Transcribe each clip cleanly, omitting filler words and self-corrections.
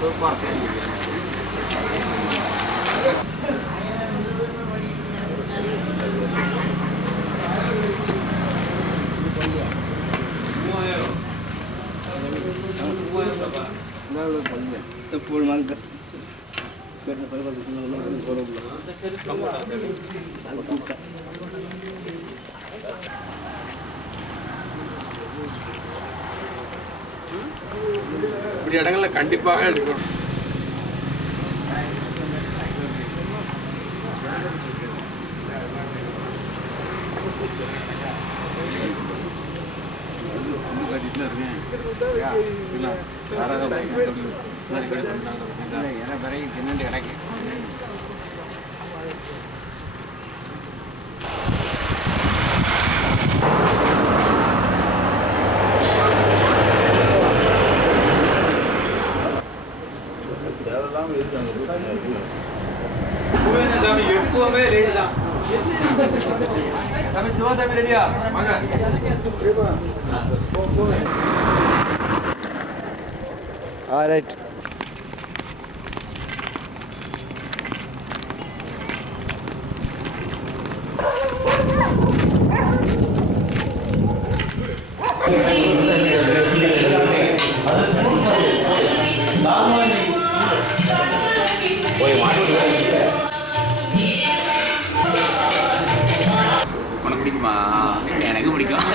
Super. இப்படி இடங்கள்ல கண்டிப்பாக எடுக்கணும். எப்பவுமே லேட் தான். சிவாசாமி ரெடியா? ரைட். உனக்கு பிடிக்குமா? எனக்கு பிடிக்கும்.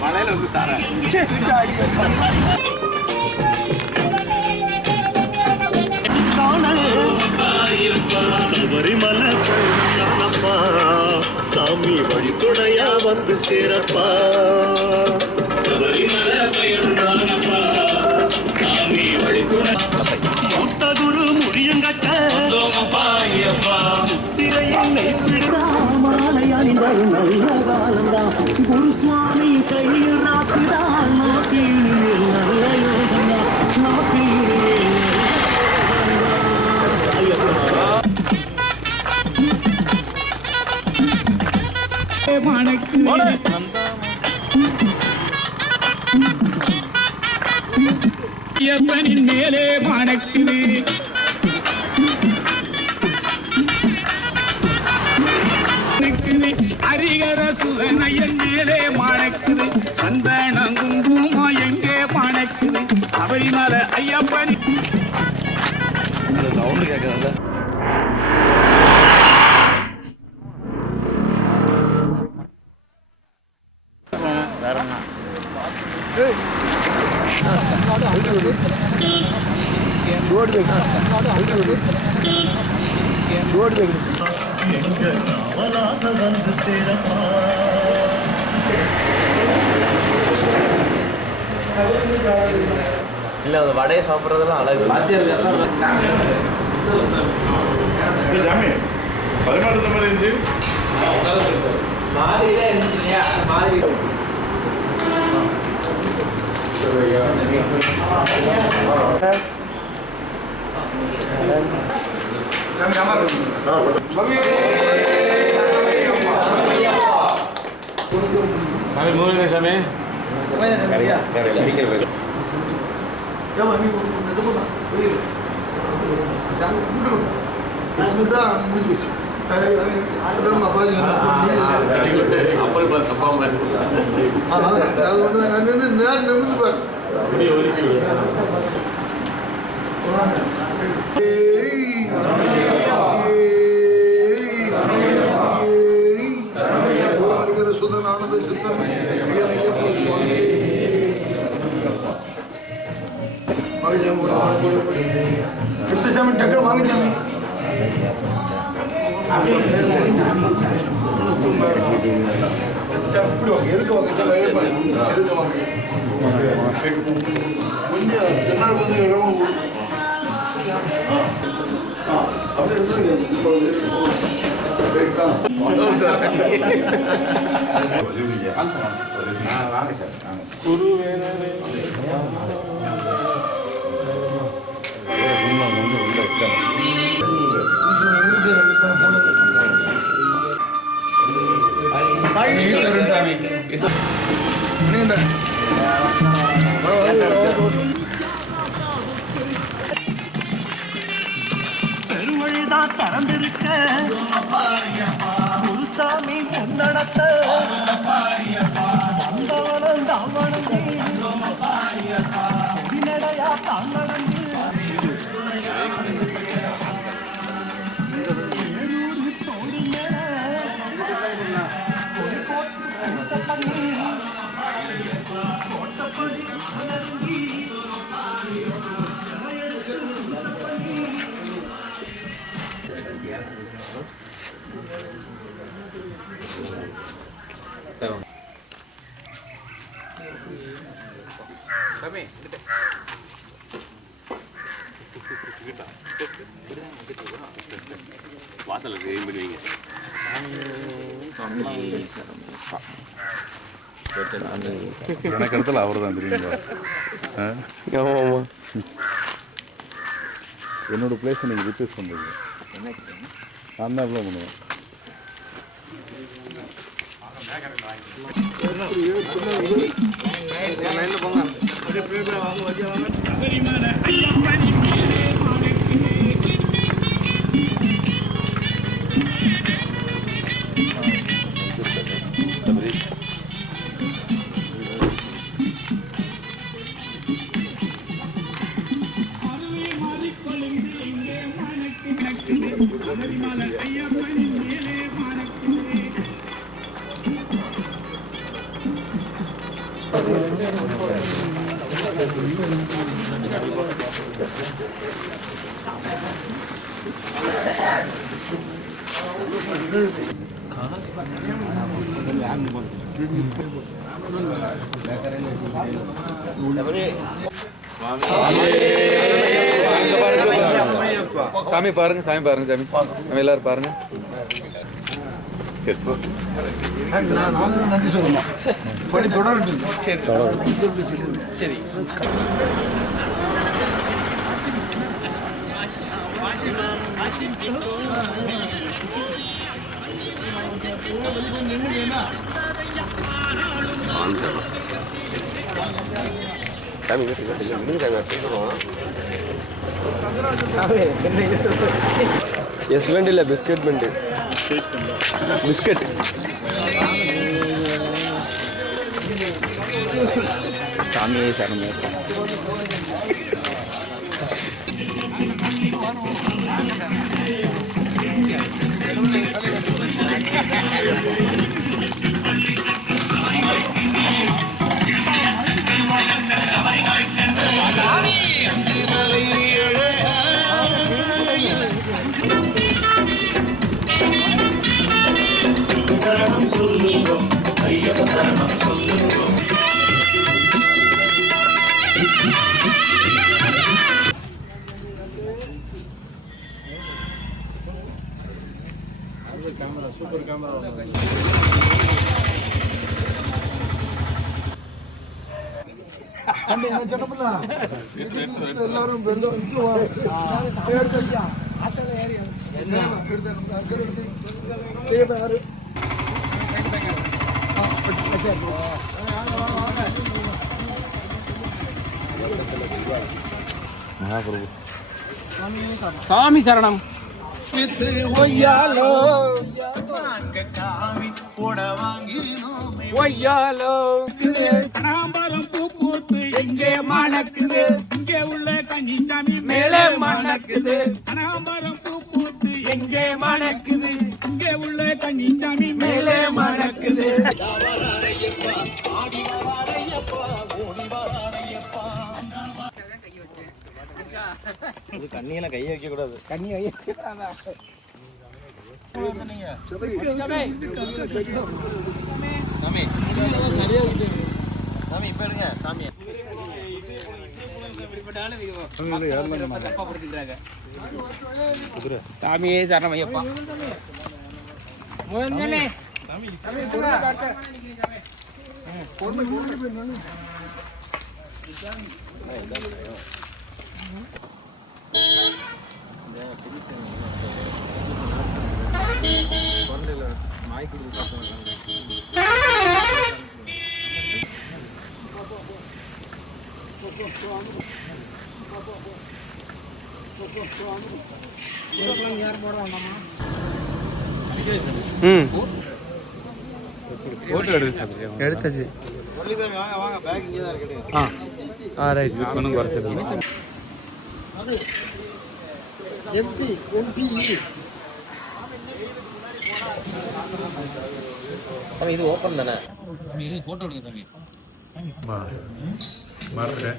மலையில வந்து தர சபரிமலை சாமி வழித்துணையா வந்து சேரப்பா. மூத்த குரு முடியங்கட்ட மாலையானின் வரும் நல்ல காலம்தான். குரு சுவாமி கையில் ராசிதான். நாட்டில் நல்ல யோகம்தான். ஐயப்பனின் மேலே மணக்குது. ஹரிகர சுதனையன் மேலே மணக்குது. சந்தனம் குங்குமா எங்கே மணக்குது. சபரிமலை ஐயப்பன் சவுண்டு கேட்குறத இல்லை அந்த வடையை சாப்பிட்றதெல்லாம் அழகு. பரிமாற்றத்தை மாதிரி இருந்துச்சு. மாதிரி தான் இருந்துச்சு இல்லையா? மாதிரி சாமி மூவிங்க சாமி அப்பல் பிளஸ் அப்பா சுதனானது சித்தம் சாமி டக்கு வாங்க சாமி எதுக்கு வாங்க எதுக்கு வாங்க கொஞ்சம் தென்னாருக்கு வந்து இடம் அப்படி வாங்க சார் குரு வேணவே ஈஸ்வரன் சாமி பெருவழிதான் திறந்திருக்க குருசாமி முன்னடத்த வந்தவனம் தாவணந்து நடையா தான் நடந்து வாசலில் கிளீன் பண்ணுவீங்க. கணக்கெடுத்தால் அவர் தான் தெரியுங்களா? ஆமாம் ஆமாம். என்னோட பிளேஸை நீங்கள் ரிப்பேஸ் பண்ணுறீங்க. நான் தான் எவ்வளோ பண்ணுவேன். சபரிமலை ஐயப்பனின் மேலே மாலைக்கிறேன். அருவி மாறிக்கொழுந்து எங்கே மணக்கிறேன். சபரிமலை ஐயப்பனின் மேலே மாலைக்கிறேன். சாமி பாருங்க, சாமி பாருங்க, சாமி நம்ம எல்லாரும் பாருங்க. நாங்கள் நன்றி சொல்லணும். பணி தொடரட்டும். சரி. எஸ் வேண்டி இல்லை, பிஸ்கட் வேண்டி பிஸ்கட். சாமியே சரணமே. சரணம் சொல்லுவோம் ஐயப்ப சரணம் சொல்லுவோம். Camera super camera. தம்பி என்ன சொன்னப்பல எல்லாரும் வெல்லும் இங்க வா எடுத்து ஆட்டல ஏறி எடுத்து அக்கறை எடுத்து தேவாரு மகாபிரபு சாமி சரணம். ஒய்யாலோ ஒய்யாலோ கனகாம்பரம் பூ பூத்து எங்கே மணக்குது, இங்கே உள்ள கன்னிச்சாமி மேலே மணக்குது. கனகாம்பரம் பூ பூத்து எங்கே மணக்குது, இங்கே உள்ள கன்னிச்சாமி மேலே மணக்குது. கண்ணியெல்லாம் கையை வைக்க கூடாது. சாமி இப்ப எடுங்க சாமி. சாமியே சரணம் ஐயப்பா. எடுத்தாச்சு. எம்பி இது ஓப்பன் தானே? போட்டோ எடுக்க தம்பி. மறந்துட்டேன்.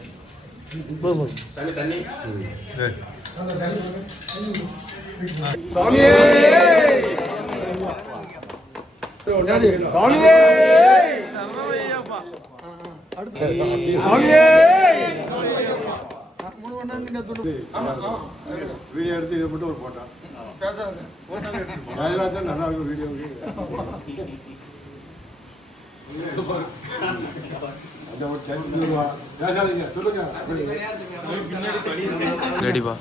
வீடியோ எடுத்து இதை மட்டும் ஒரு போட்டா பேசாத ராஜராஜன் நல்லா இருக்கும் வீடியோ. ரெடிப்பா.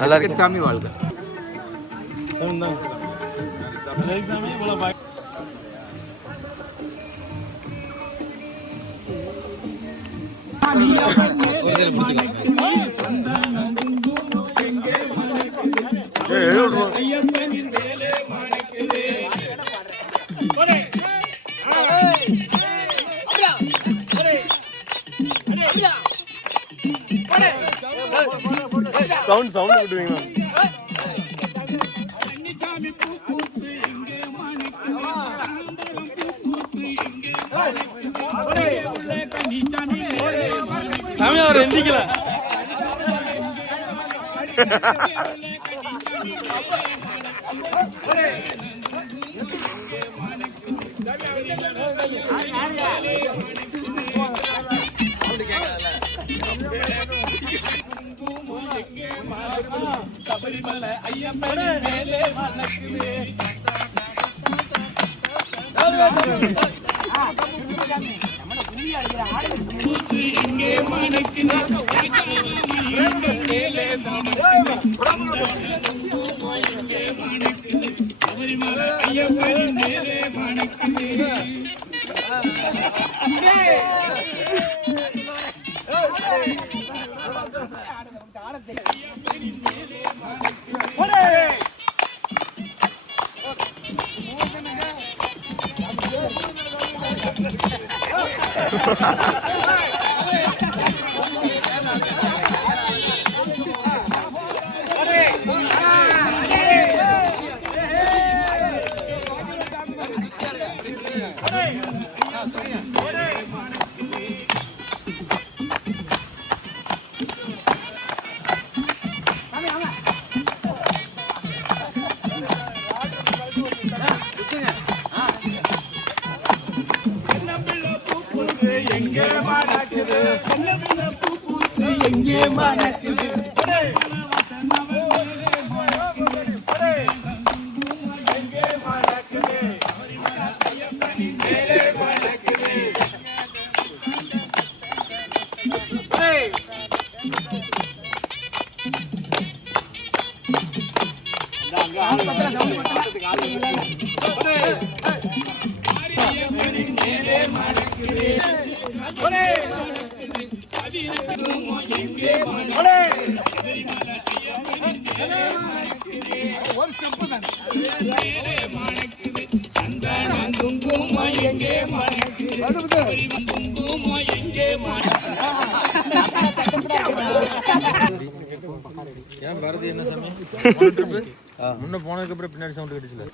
நல்லா இருக்கு சாமி வாழ்க. சவுண்ட் விட்டுவீங்களா? கன்னிச்சாமி பூ பூத்து இங்கே மணக்குது, கனகாம்பரம் பூ பூத்து இங்கே மணக்குது, இங்கே உள்ள கன்னிச்சாமி மேலே மணக்குது. சாமி அவர் எந்திக்கல. சபரிமலை ஐயப்பன் மேலே மணக்குது. இங்கே மணக்குது மேலே மணக்குது. சபரிமலை ஐயப்பன் மேலே மணக்குது. எங்கே மணக்குது ஏன் பாரதி என்ன சாமி முன்ன போனதுக்கு அப்புறம் பின்னாடி சவுண்ட் கிடைச்சல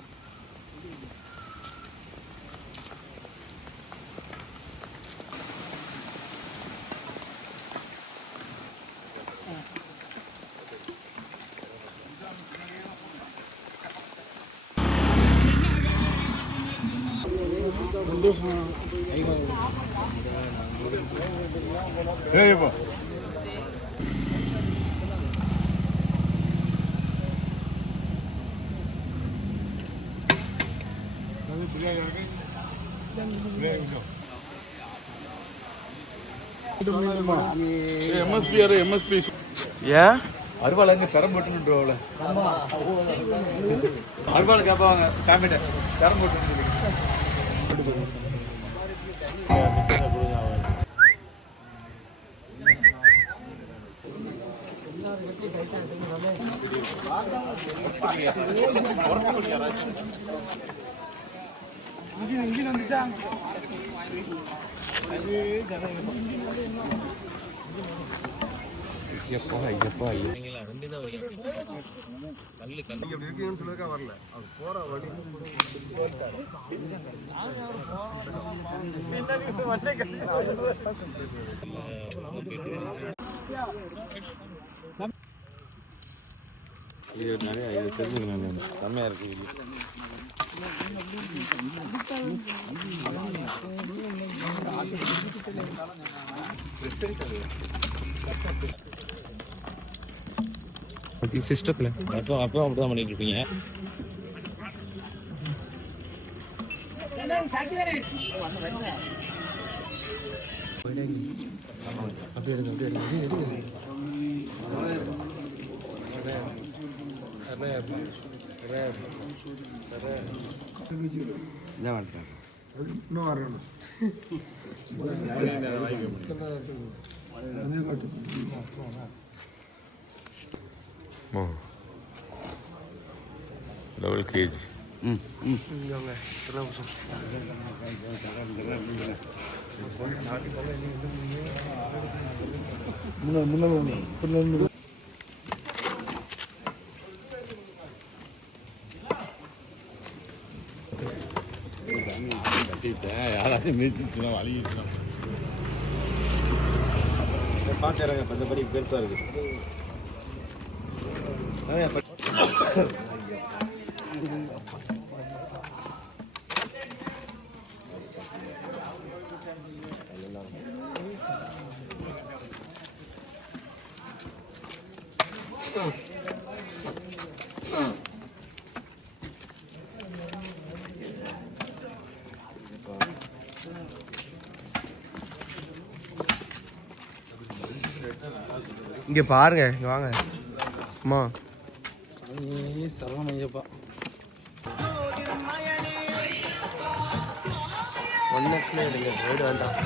MSP ஏன் அருவாள் அங்கே தரம் போட்டுன்றோம்ல அருவாள் கேட்பாங்க காமிட்ட தரம் போட்டு வரல அது போற வழி இது நிறைய இது தெரிஞ்சுக்கணும் செம்மையா இருக்கு சிஸ்டத்தில் அப்போ அப்படிதான் பண்ணிட்டு இருப்பீங்க இன்னும் வரணும் level kg யாராச்சும் மிதிச்சுன்னா வலிக்கலாம் பார்த்துறாங்க பச்சைப்படி பெருசாக இருக்கு இங்கே பாருங்க, இங்கே வாங்க அம்மா. சரவணையப்பா 1xல எடுங்க, ரைடு வேண்டாம்.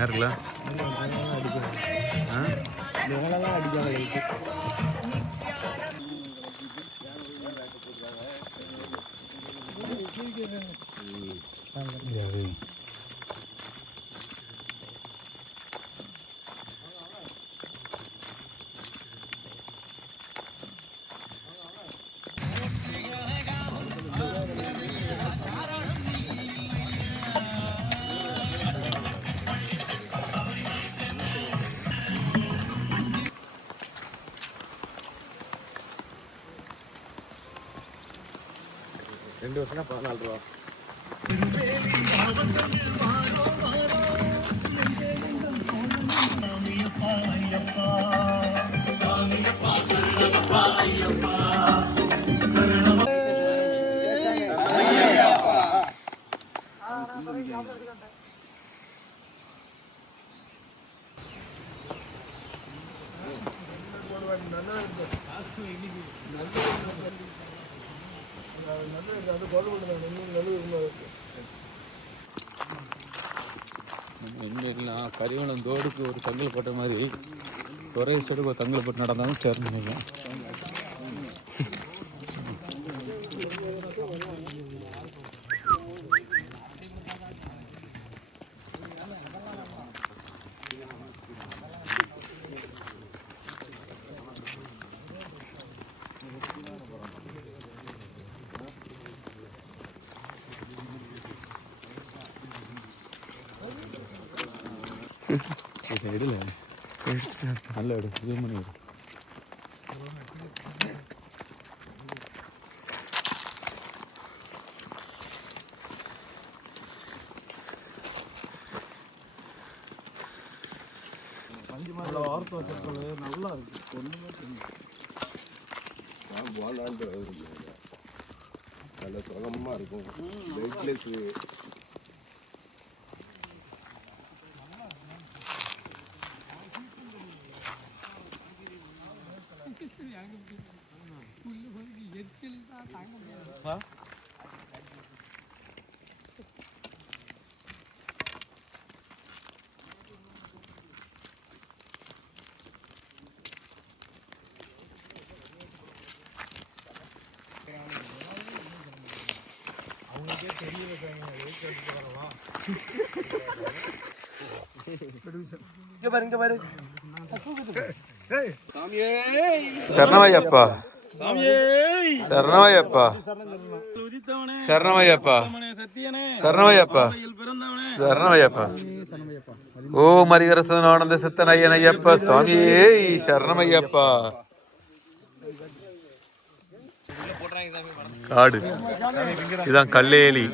யாருங்களா மேலெல்லாம் அடிக்காங்க. ரெண்டு வருஷம்னா 14 ரூபா. ஐயப்பா எங்கெல்லாம் கரிவளம் தோடுக்கு ஒரு தங்கல் போட்ட மாதிரி ஒரே சைடுக்கு ஒரு தங்கல் போட்டு நடந்தாலும் தெரிஞ்சுங்க. சைடில் நல்ல இடம் ஜூம் பண்ணி விடு. நல்லா இருக்கு நல்ல சுகமாக இருக்கும். வெயிட்லெஸ் இங்க பாரு சரணமையப்பா சரணமையப்பா சரணமையப்பா சரணமையப்பா சரணமையப்பா ஓ மரிகரசன் ஆனந்த சித்தன் ஐயன் ஐயப்பா சுவாமியே சரணமையப்பா. காடு இதான் கல்லேலி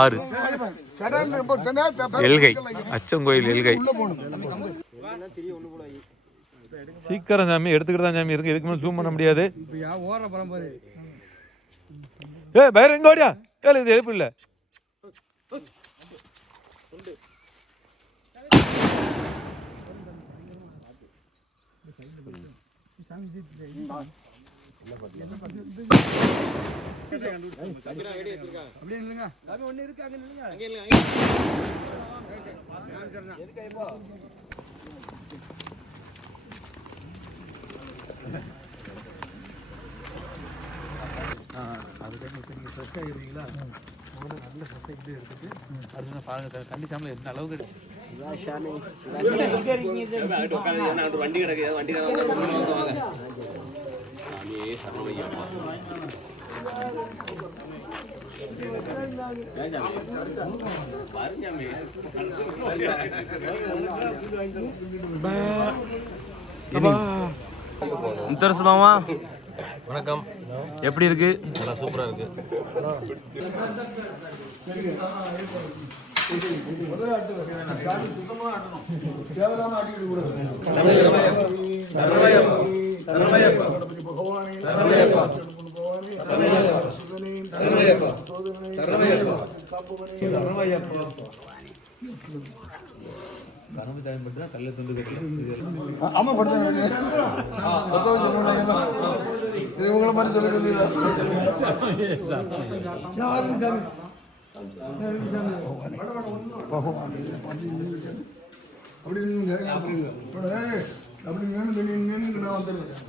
ஆறு எல்கை அச்சங்கோயில் எல்கை. சீக்கிரம் சாமி எடுத்துக்கிட்டு தான் சாமி இருக்கு. எதுக்குமே ஜூம் பண்ண முடியாது. ஏ பயிர் எங்க ஓடியா கேளு இது எழுப்பு இல்ல. கண்டிச்சாமல எந்த அளவுக்கு வண்டி கிடக்கு வண்டி வாங்க. சாமியே சரணமையப்பா. முத்தரசுமாமா வணக்கம். எப்படி இருக்கு? நல்லா சூப்பரா இருக்கு. ஆமா படுத்த இவங்களை மாதிரி சொல்லி அப்படி அப்படி நின்று நான் வந்துடுறேன்.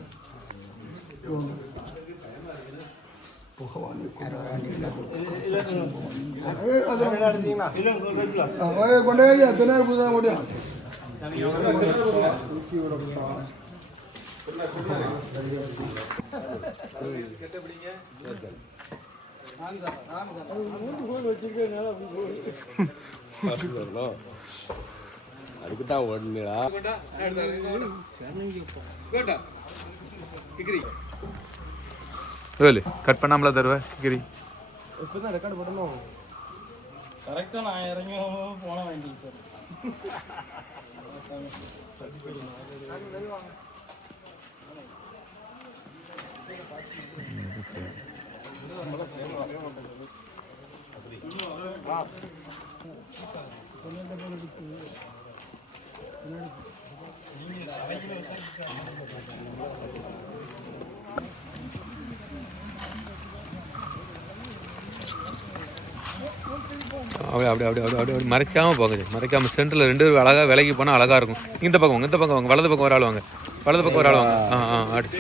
கொண்டே எத்தனை பூஜை முடியும். அதுக்குதான் ஓடுனீங்களா? கட் பண்ணாமல தருவ கிரி. ரெக்கார்ட் பண்ணணும். கரெக்டா நான் இறங்கி போன வேண்டிய சார். அப்படி மறைக்காமல் போங்க, மறைக்காமல் சென்டரில் 2 பேரும் அழகாக விலகி போனால் அழகாக இருக்கும். இந்த பக்கம் வாங்க, வலது பக்கம் ஒரு ஆள் வாங்க, வலது பக்கம் ஒரு ஆள் வாங்க. அடிச்சு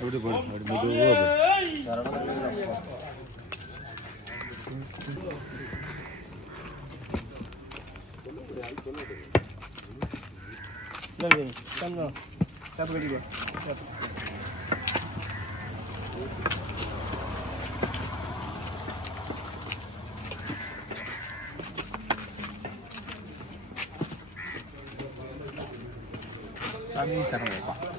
அப்படி போடு, அப்படி மெதுவாக சாமி சரணமையப்பா.